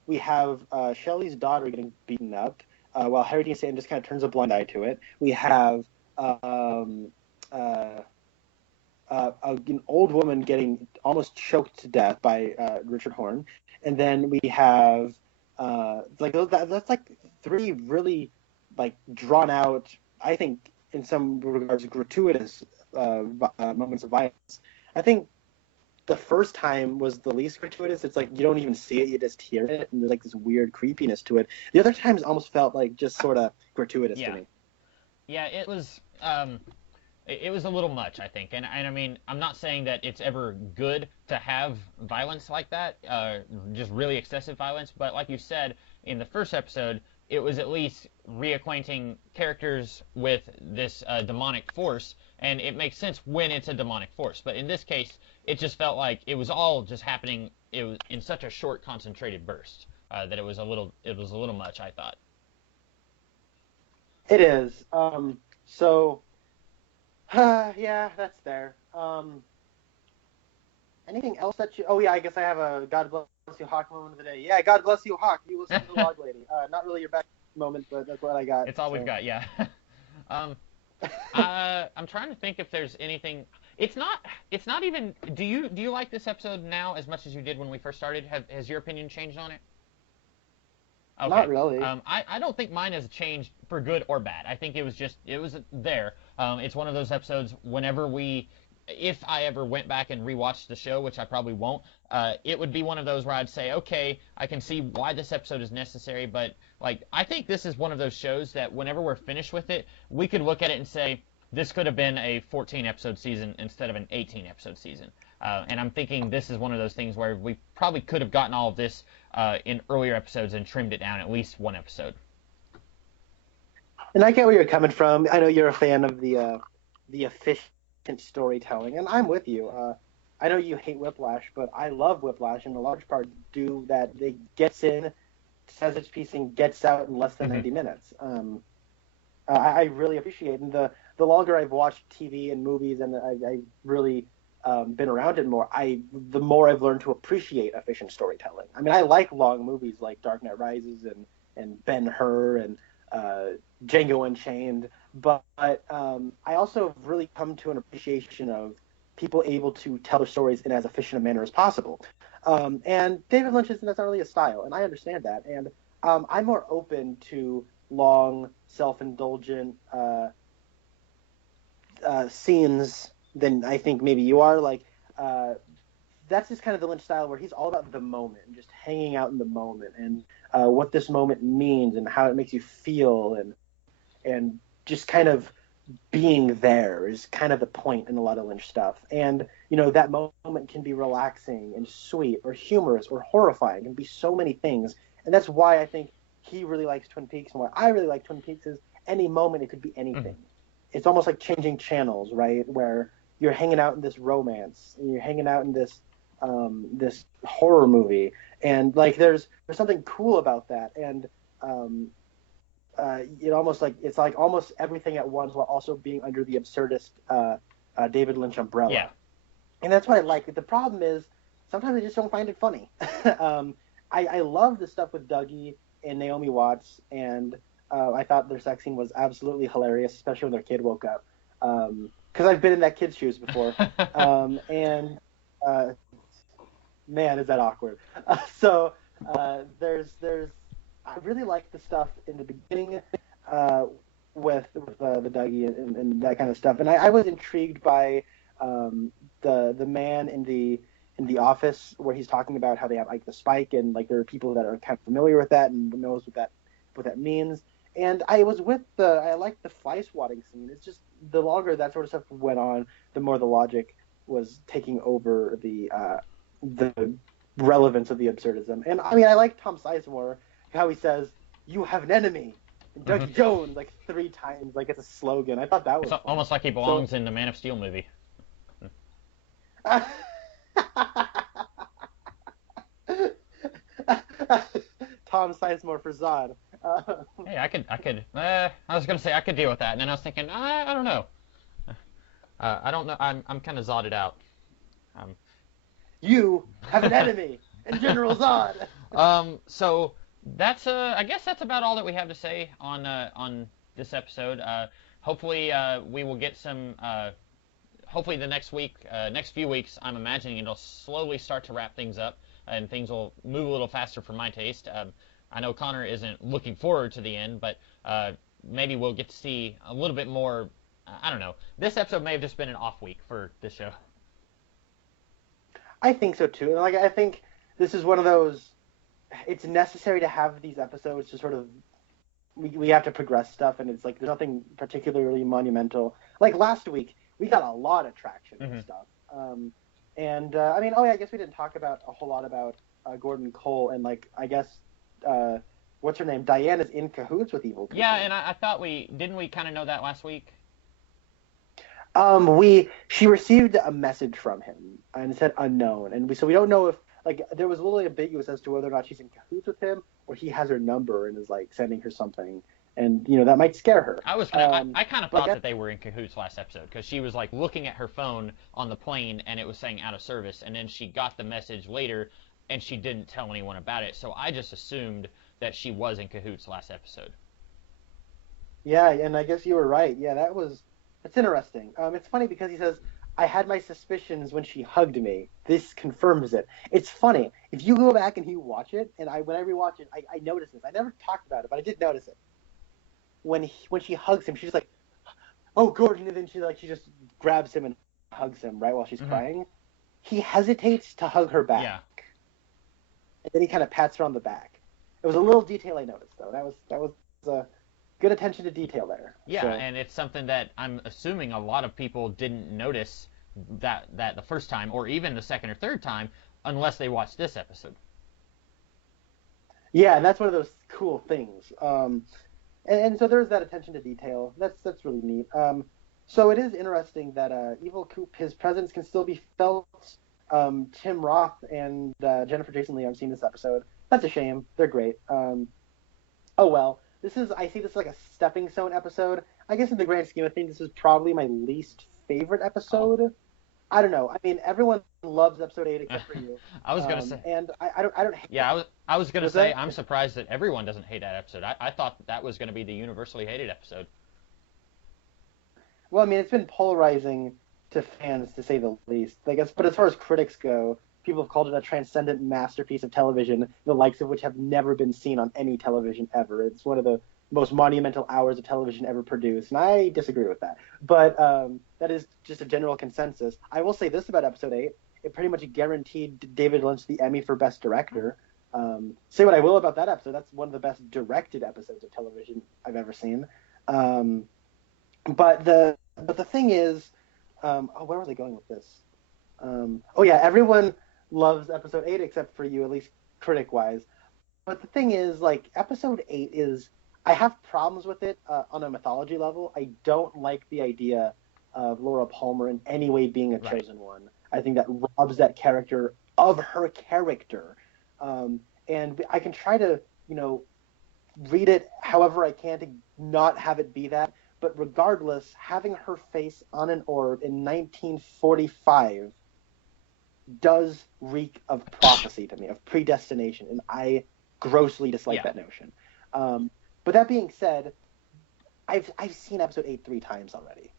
We have Shelley's daughter getting beaten up, while Harry Dean Stanton just kind of turns a blind eye to it. We have um, uh, an old woman getting almost choked to death by Richard Horn, and then we have that's like three really like drawn out, I think in some regards gratuitous moments of violence. I think the first time was the least gratuitous. It's like you don't even see it, you just hear it, and there's like this weird creepiness to it. The other times almost felt like just sort of gratuitous to Yeah. me. Yeah. It was. It was a little much, I think, and I mean, I'm not saying that it's ever good to have violence like that, just really excessive violence, but like you said in the first episode, it was at least reacquainting characters with this demonic force, and it makes sense when it's a demonic force. But in this case, it just felt like it was all just happening. It was in such a short, concentrated burst that it was a little much, I thought. It is. So yeah, that's there. Anything else that you? Oh yeah, I guess I have a God bless you Hawk moment of the day. Yeah, God bless you Hawk. You listen to the Log Lady. Not really your best moment, but that's what I got. It's all we've So. got, yeah. um, I'm trying to think if there's anything. It's not. It's not even. Do you like this episode now as much as you did when we first started? Has your opinion changed on it? Not Okay. really. I don't think mine has changed for good or bad. I think it was there. It's one of those episodes whenever if I ever went back and rewatched the show, which I probably won't, it would be one of those where I'd say, okay, I can see why this episode is necessary, but like I think this is one of those shows that whenever we're finished with it, we could look at it and say this could have been a 14 episode season instead of an 18 episode season. And I'm thinking this is one of those things where we probably could have gotten all of this in earlier episodes and trimmed it down at least one episode. And I get where you're coming from. I know you're a fan of the efficient storytelling, and I'm with you. I know you hate Whiplash, but I love Whiplash, in a large part due that it gets in, says its piece, and gets out in less than Mm-hmm. 90 minutes. I really appreciate, and the longer I've watched TV and movies, and I've really been around it more, the more I've learned to appreciate efficient storytelling. I mean, I like long movies like Dark Knight Rises and Ben Hur and uh, Django Unchained, but I also have really come to an appreciation of people able to tell their stories in as efficient a manner as possible. And David Lynch is that's not really a style, and I understand that. And I'm more open to long, self-indulgent scenes than I think maybe you are. Like uh, that's just kind of the Lynch style where he's all about the moment, and just hanging out in the moment, and what this moment means, and how it makes you feel, and just kind of being there is kind of the point in a lot of Lynch stuff. And that moment can be relaxing and sweet, or humorous, or horrifying, and be so many things. And that's why I think he really likes Twin Peaks, and why I really like Twin Peaks is any moment it could be Mm-hmm. anything. It's almost like changing channels, right? Where you're hanging out in this romance, and you're hanging out in this horror movie, and like there's something cool about that. And um, it almost like it's like almost everything at once while also being under the absurdist David Lynch Yeah. umbrella. And that's what I like. The problem is sometimes I just don't find it funny. um, I love the stuff with Dougie and Naomi Watts, and I thought their sex scene was absolutely hilarious, especially when their kid woke up. because I've been in that kid's shoes before. And man, is that awkward. There's I really like the stuff in the beginning with the Dougie and that kind of stuff, and I was intrigued by the man in the office where he's talking about how they have like the spike and like there are people that are kind of familiar with that and knows what that means. And I liked the fly swatting scene. It's just the longer that sort of stuff went on, the more the logic was taking over the relevance of the absurdism. And I mean, I like Tom Sizemore, how he says, "You have an enemy," and Dougie Jones like 3 times, like it's a slogan. I thought that was fun. Almost like he belongs in the Man of Steel movie. Tom Sizemore for Zod. Hey, I was gonna say I could deal with that, and then I was thinking, I don't know. I don't know. I'm kind of Zodded out. You have an enemy in General Zod. So that's I guess that's about all that we have to say on this episode. Hopefully we will get some. Hopefully the next few weeks, I'm imagining it'll slowly start to wrap things up, and things will move a little faster for my taste. I know Connor isn't looking forward to the end, but maybe we'll get to see a little bit more. I don't know. This episode may have just been an off week for this show. I think so too. Like I think this is one of those. It's necessary to have these episodes to sort of. We have to progress stuff, and it's like there's nothing particularly monumental. Like last week, we got a lot of traction and stuff. I mean, I guess we didn't talk about a whole lot about Gordon Cole, and like I guess what's her name? Diana's in cahoots with Evil Cooper. Yeah, and I thought we kind of know that last week. She received a message from him and it said unknown, and we don't know if like there was a little ambiguous as to whether or not she's in cahoots with him or he has her number and is like sending her something, and that might scare her. I kind of thought that they were in cahoots last episode because she was like looking at her phone on the plane and it was saying out of service, and then she got the message later and she didn't tell anyone about it, so I just assumed that she was in cahoots last episode. Yeah, and I guess you were right. Yeah, that's interesting. It's funny because he says, "I had my suspicions when she hugged me. This confirms it." It's funny. If you go back and you watch it, and when I rewatch it, I noticed this. I never talked about it, but I did notice it. When she hugs him, she's like, "Oh, Gordon," and then she just grabs him and hugs him right while she's crying. He hesitates to hug her back. Yeah. And then he kind of pats her on the back. It was a little detail I noticed, though. That was good attention to detail there. Yeah, so. And it's something that I'm assuming a lot of people didn't notice that the first time or even the second or third time unless they watched this episode. Yeah, and that's one of those cool things. And so there's that attention to detail. That's really neat. So it is interesting that Evil Coop, his presence can still be felt. Tim Roth and Jennifer Jason Leigh have seen this episode. That's a shame. They're great. Oh well. I see this like a stepping stone episode. I guess in the grand scheme of things, this is probably my least favorite episode. Oh. I don't know. I mean, everyone loves episode 8 except for you. I was gonna say. And I don't hate. Yeah, I was gonna say I'm surprised that everyone doesn't hate that episode. I thought that was gonna be the universally hated episode. Well, I mean, it's been polarizing to fans to say the least. I guess, but as far as critics go, people have called it a transcendent masterpiece of television, the likes of which have never been seen on any television ever. It's one of the most monumental hours of television ever produced, and I disagree with that. But that is just a general consensus. I will say this about episode 8. It pretty much guaranteed David Lynch the Emmy for Best Director. Say what I will about that episode, that's one of the best directed episodes of television I've ever seen. But the thing is, where was I going with this? Everyone loves episode 8 except for you, at least critic-wise. But the thing is, like, episode 8 is... I have problems with it on a mythology level. I don't like the idea of Laura Palmer in any way being a chosen one. I think that robs that character of her character. And I can try to, read it however I can to not have it be that. But regardless, having her face on an orb in 1945 does reek of prophecy to me, of predestination, and I grossly dislike that notion. But that being said, I've seen episode 8 3 times already.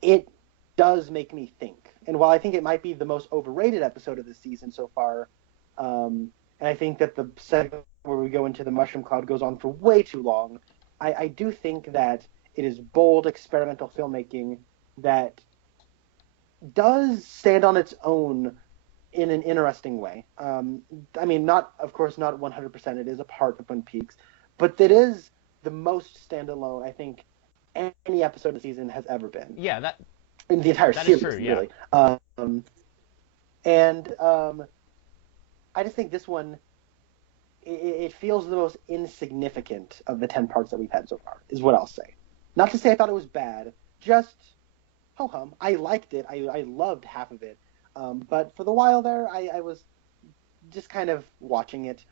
It does make me think. And while I think it might be the most overrated episode of the season so far, and I think that the segment where we go into the mushroom cloud goes on for way too long, I do think that it is bold experimental filmmaking that does stand on its own in an interesting way. I mean, of course, not 100%. It is a part of Twin Peaks, but it is the most standalone I think any episode of the season has ever been. Yeah, that in the entire series, is true, yeah. really. I just think this one, it feels the most insignificant of the 10 parts that we've had so far, is what I'll say. Not to say I thought it was bad, just ho-hum. I liked it. I loved half of it. But for the while there, I was just kind of watching it.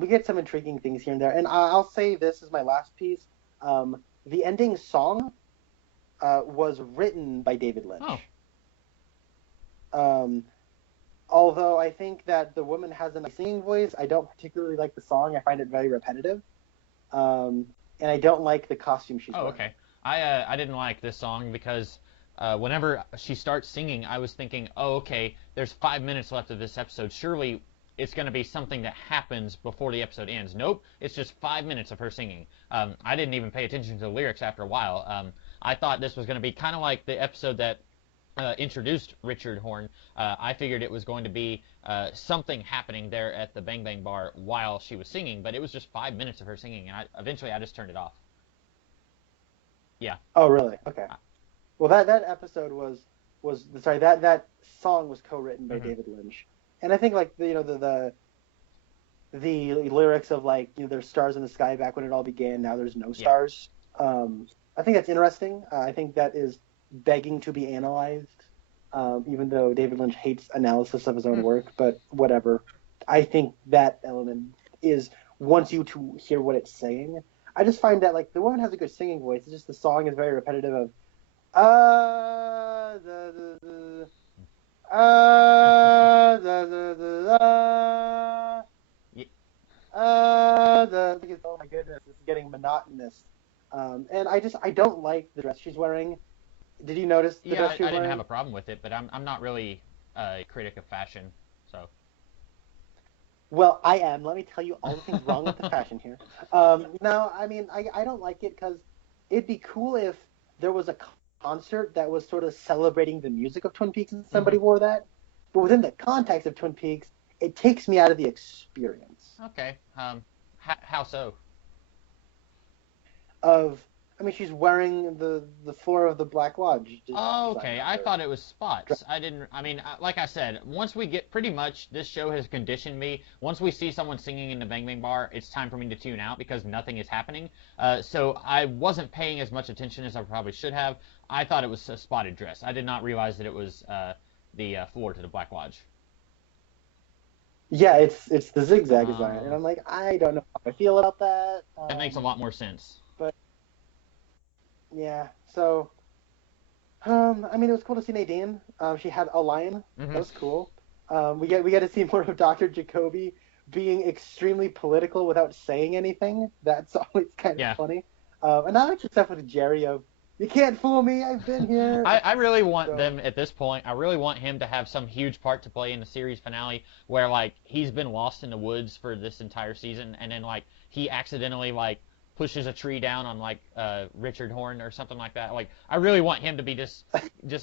We get some intriguing things here and there. And I'll say this is my last piece. The ending song was written by David Lynch. Oh. Although I think that the woman has a nice singing voice, I don't particularly like the song. I find it very repetitive. And I don't like the costume she's wearing. Oh, okay. I didn't like this song because whenever she starts singing, I was thinking, oh, okay, there's 5 minutes left of this episode. Surely it's going to be something that happens before the episode ends. Nope, it's just 5 minutes of her singing. I didn't even pay attention to the lyrics after a while. I thought this was going to be kind of like the episode that introduced Richard Horn. I figured it was going to be something happening there at the Bang Bang Bar while she was singing, but it was just 5 minutes of her singing, and eventually I just turned it off. Yeah. Oh, really? Okay. Well, that episode was sorry, that song was co-written by David Lynch, and I think like the lyrics of like there's stars in the sky back when it all began. Now there's no stars. Yeah. I think that's interesting. I think that is begging to be analyzed, even though David Lynch hates analysis of his own work, but whatever. I think that element wants you to hear what it's saying. I just find that like the woman has a good singing voice. It's just the song is very repetitive of oh my goodness, it's getting monotonous. And I don't like the dress she's wearing. Did you notice the dress she was wearing? I didn't have a problem with it, but I'm not really a critic of fashion, so. Well, I am. Let me tell you all the things wrong with the fashion here. No, I mean, I don't like it because it'd be cool if there was a concert that was sort of celebrating the music of Twin Peaks and somebody wore that. But within the context of Twin Peaks, it takes me out of the experience. Okay. How so? I mean, she's wearing the floor of the Black Lodge. Oh, okay. I thought it was spots. Like I said, once we get pretty much, this show has conditioned me. Once we see someone singing in the Bang Bang Bar, it's time for me to tune out because nothing is happening. So I wasn't paying as much attention as I probably should have. I thought it was a spotted dress. I did not realize that it was the floor to the Black Lodge. Yeah, it's the zigzag design, and I'm like, I don't know how I feel about that. That makes a lot more sense. But yeah, so I mean, it was cool to see Nadine. She had a lion. That was cool. We get to see more of Dr. Jacoby being extremely political without saying anything. That's always kind of funny. And I like the stuff with Jerry of, you can't fool me, I've been here. I really want them at this point. I really want him to have some huge part to play in the series finale where like he's been lost in the woods for this entire season, and then like he accidentally like pushes a tree down on like Richard Horn or something like that. Like I really want him to be just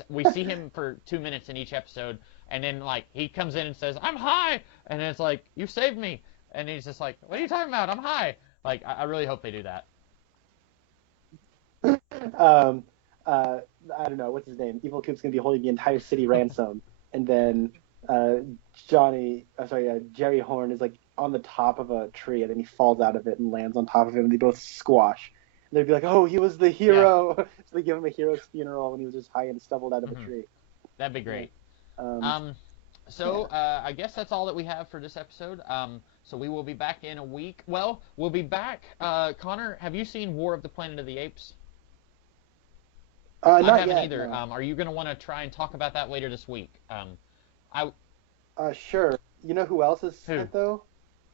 we see him for 2 minutes in each episode, and then like he comes in and says, "I'm high," and then it's like, "You saved me," and he's just like, "What are you talking about? I'm high." Like I really hope they do that. I don't know, what's his name? Evil Coop's gonna be holding the entire city ransom, and then Jerry Horn is like on the top of a tree, and then he falls out of it and lands on top of him, and they both squash. And they'd be like, "Oh, he was the hero!" Yeah. So they give him a hero's funeral when he was just high and stumbled out of a tree. That'd be great. I guess that's all that we have for this episode. So we will be back in a week. Well, we'll be back. Connor, have you seen War of the Planet of the Apes? I haven't either. No. Are you going to want to try and talk about that later this week? Sure. You know who else is sent though?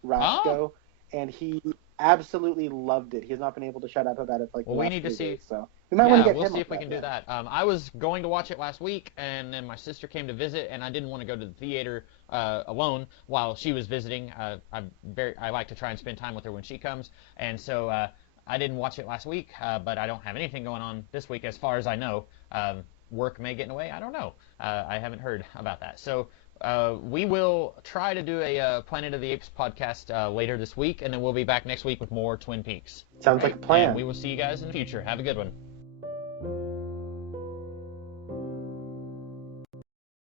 Roscoe, and he absolutely loved it. He has not been able to shut up about it for like the last 3 days, so We might want to Yeah, get we'll him see on if we can do that. I was going to watch it last week, and then my sister came to visit, and I didn't want to go to the theater alone while she was visiting. I like to try and spend time with her when she comes, and so I didn't watch it last week, but I don't have anything going on this week as far as I know. Work may get in the way. I don't know. I haven't heard about that. So we will try to do a Planet of the Apes podcast later this week, and then we'll be back next week with more Twin Peaks. Sounds like a plan. And we will see you guys in the future. Have a good one.